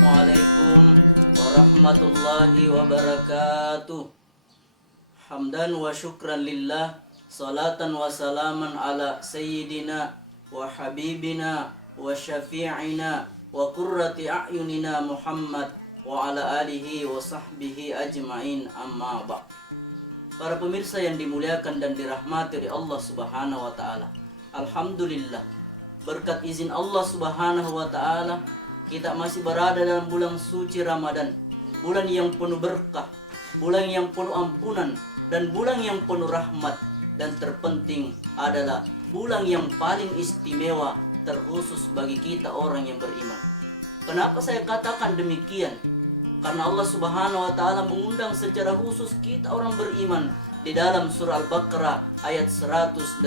Assalamualaikum warahmatullahi wabarakatuh. Hamdan wa syukran lillah, salatan wa salaman ala sayyidina wa habibina wa syafi'ina wa qurrati a'yunina Muhammad wa ala alihi wa sahbihi ajma'in, amma ba'. Para pemirsa yang dimuliakan dan dirahmati oleh Allah Subhanahu wa taala. Alhamdulillah, berkat izin Allah Subhanahu wa taala, kita masih berada dalam bulan suci Ramadan, bulan yang penuh berkah, bulan yang penuh ampunan, dan bulan yang penuh rahmat. Dan terpenting adalah bulan yang paling istimewa terkhusus bagi kita orang yang beriman. Kenapa saya katakan demikian? Karena Allah Subhanahu wa taala mengundang secara khusus kita orang beriman di dalam surah Al-Baqarah ayat 183.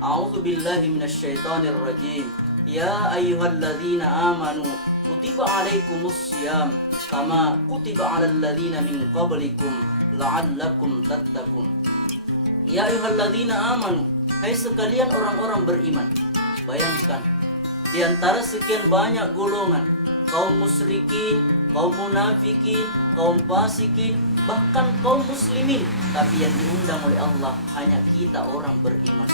A'udzubillahi minasyaitonir rajim. Ya ayyuhalladzina amanu kutiba alaikumus syiyam kama kutiba alal ladzina min qablikum la'allakum tattaqun. Ya ayyuhalladzina amanu, hai sekalian orang-orang beriman. Bayangkan, di antara sekian banyak golongan, kaum musyrikin, kaum munafikin, kaum fasikin, bahkan kaum muslimin, tapi yang diundang oleh Allah hanya kita orang beriman.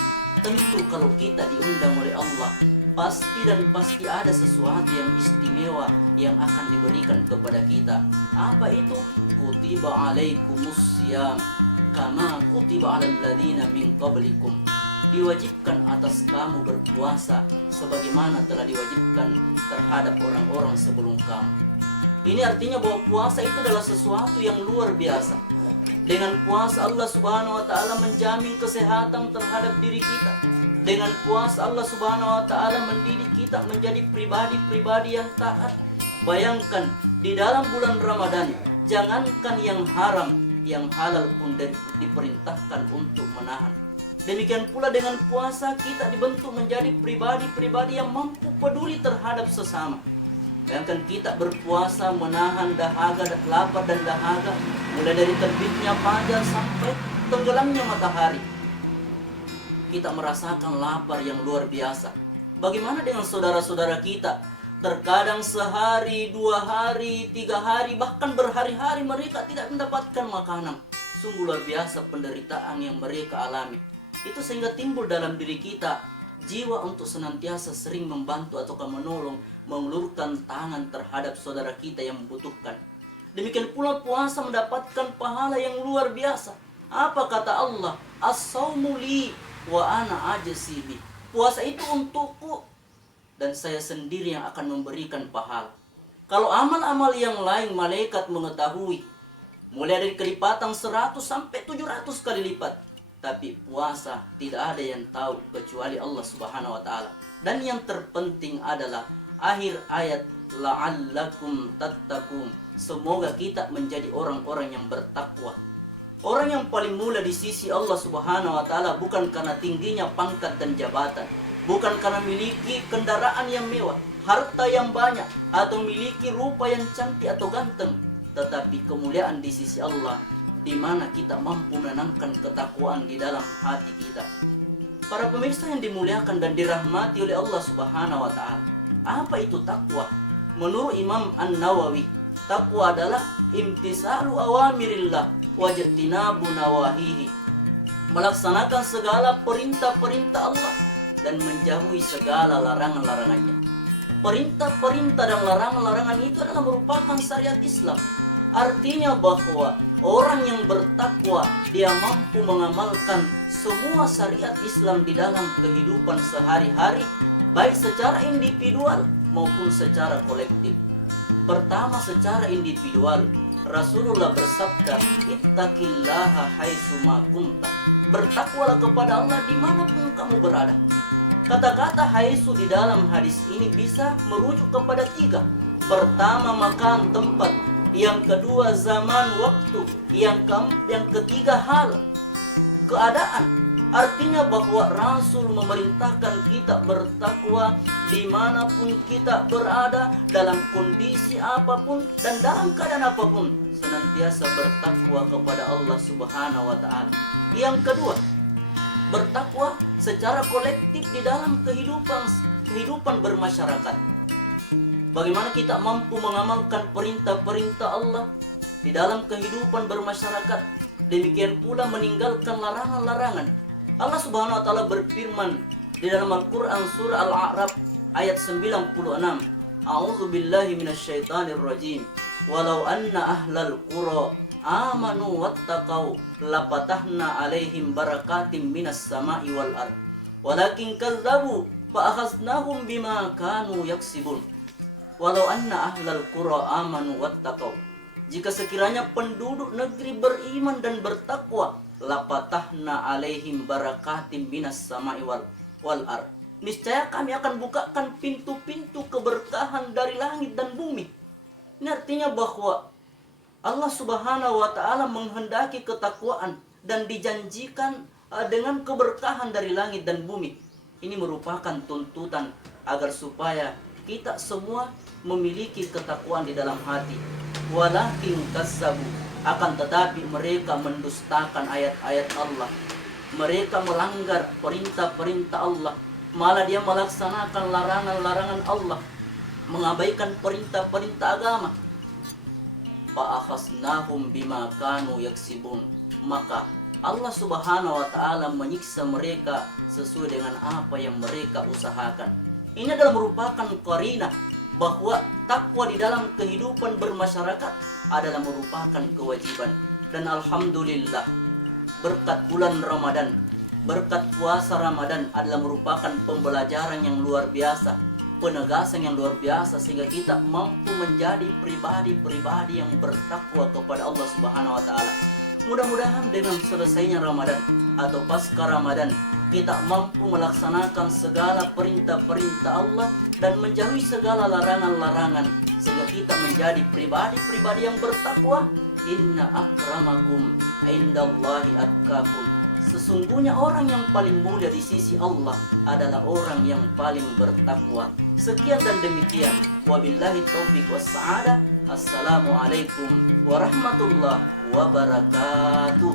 Tentu kalau kita diundang oleh Allah, pasti dan pasti ada sesuatu yang istimewa yang akan diberikan kepada kita. Apa itu? Kutiba alaikumus syiyam kama kutiba alal ladzina min qablikum. Diwajibkan atas kamu berpuasa sebagaimana telah diwajibkan terhadap orang-orang sebelum kamu. Ini artinya bahwa puasa itu adalah sesuatu yang luar biasa. Dengan puasa Allah Subhanahu wa taala menjamin kesehatan terhadap diri kita. Dengan puasa Allah Subhanahu wa taala mendidik kita menjadi pribadi-pribadi yang taat. Bayangkan, di dalam bulan Ramadan, jangankan yang haram, yang halal pun diperintahkan untuk menahan. Demikian pula dengan puasa kita dibentuk menjadi pribadi-pribadi yang mampu peduli terhadap sesama. Bayangkan kita berpuasa menahan dahaga, lapar dan dahaga, mulai dari terbitnya fajar sampai tenggelamnya matahari. Kita merasakan lapar yang luar biasa. Bagaimana dengan saudara-saudara kita? Terkadang sehari, 2 hari, 3 hari, bahkan berhari-hari mereka tidak mendapatkan makanan. Sungguh luar biasa penderitaan yang mereka alami. Itu sehingga timbul dalam diri kita jiwa untuk senantiasa sering membantu atau menolong, mengulurkan tangan terhadap saudara kita yang membutuhkan. Demikian pula puasa mendapatkan pahala yang luar biasa. Apa kata Allah? As-saumu li wa ana ajzibi. Puasa itu untukku dan saya sendiri yang akan memberikan pahala. Kalau amal-amal yang lain malaikat mengetahui, mulai dari kelipatan 100 sampai 700 kali lipat. Tapi puasa tidak ada yang tahu kecuali Allah Subhanahu wa taala. Dan yang terpenting adalah akhir ayat la'allakum tattaqun. Semoga kita menjadi orang-orang yang bertakwa. Orang yang paling mulia di sisi Allah Subhanahu wa taala bukan karena tingginya pangkat dan jabatan, bukan karena memiliki kendaraan yang mewah, harta yang banyak, atau memiliki rupa yang cantik atau ganteng, tetapi kemuliaan di sisi Allah di mana kita mampu menanamkan ketakwaan di dalam hati kita. Para pemirsa yang dimuliakan dan dirahmati oleh Allah Subhanahu wa taala. Apa itu takwa? Menurut Imam An-Nawawi, takwa adalah imtisalu awamirillah wa jtinabu nawahihi. Melaksanakan segala perintah-perintah Allah dan menjauhi segala larangan-larangannya. Perintah-perintah dan larangan-larangan itu adalah merupakan syariat Islam. Artinya bahwa orang yang bertakwa dia mampu mengamalkan semua syariat Islam di dalam kehidupan sehari-hari, baik secara individual maupun secara kolektif. Pertama, secara individual, Rasulullah bersabda, ittaqillaha haitsuma kunta. Bertakwalah kepada Allah dimanapun kamu berada. Kata-kata haitsu di dalam hadis ini bisa merujuk kepada 3. Pertama, makan, tempat. Yang kedua, zaman, waktu. Yang ketiga, hal, keadaan. Artinya bahwa Rasul memerintahkan kita bertakwa dimanapun kita berada, dalam kondisi apapun dan dalam keadaan apapun, senantiasa bertakwa kepada Allah Subhanahu wa taala. Yang kedua, bertakwa secara kolektif di dalam kehidupan bermasyarakat. Bagaimana kita mampu mengamalkan perintah-perintah Allah di dalam kehidupan bermasyarakat. Demikian pula meninggalkan larangan-larangan. Allah Subhanahu wa taala berfirman di dalam Al-Qur'an surah Al-A'raf ayat 96. A'udzu billahi minasyaitonir rajim. Walau anna ahlal qura amanu wattaqau lapatahna alaihim barakatim minas sama'i wal ard. Walakin kadzabu fa akhaznahum bima kanu yaksibun. Walau anna ahlal qura amanu wattaqau. Jika sekiranya penduduk negeri beriman dan bertakwa, lapatahna alaihim barakatim minas sama'i wal ard. Niscaya kami akan bukakan pintu-pintu keberkahan dari langit dan bumi. Ini artinya bahwa Allah Subhanahu wa taala menghendaki ketakwaan dan dijanjikan dengan keberkahan dari langit dan bumi. Ini merupakan tuntutan agar supaya kita semua memiliki ketakwaan di dalam hati. Walakin kazzabu, akan tetapi mereka mendustakan ayat-ayat Allah. Mereka melanggar perintah-perintah Allah. Malah dia melaksanakan larangan-larangan Allah, mengabaikan perintah-perintah agama. Fa'akhasnahum bima kanu yaksibun. Maka Allah Subhanahu wa taala menyiksa mereka sesuai dengan apa yang mereka usahakan. Ini adalah merupakan qarinah bahwa takwa di dalam kehidupan bermasyarakat adalah merupakan kewajiban. Dan alhamdulillah, berkat bulan Ramadan, berkat puasa Ramadan adalah merupakan pembelajaran yang luar biasa, penegasan yang luar biasa, sehingga kita mampu menjadi pribadi-pribadi yang bertakwa kepada Allah Subhanahu wa taala. Mudah-mudahan dengan selesainya Ramadan atau pasca Ramadan, kita mampu melaksanakan segala perintah-perintah Allah dan menjauhi segala larangan-larangan, sehingga kita menjadi pribadi-pribadi yang bertakwa. Inna akramakum indallahi atqakum. Sesungguhnya orang yang paling mulia di sisi Allah adalah orang yang paling bertakwa. Sekian dan demikian. Wabillahi taufiq wassa'adah. Assalamualaikum warahmatullahi wabarakatuh.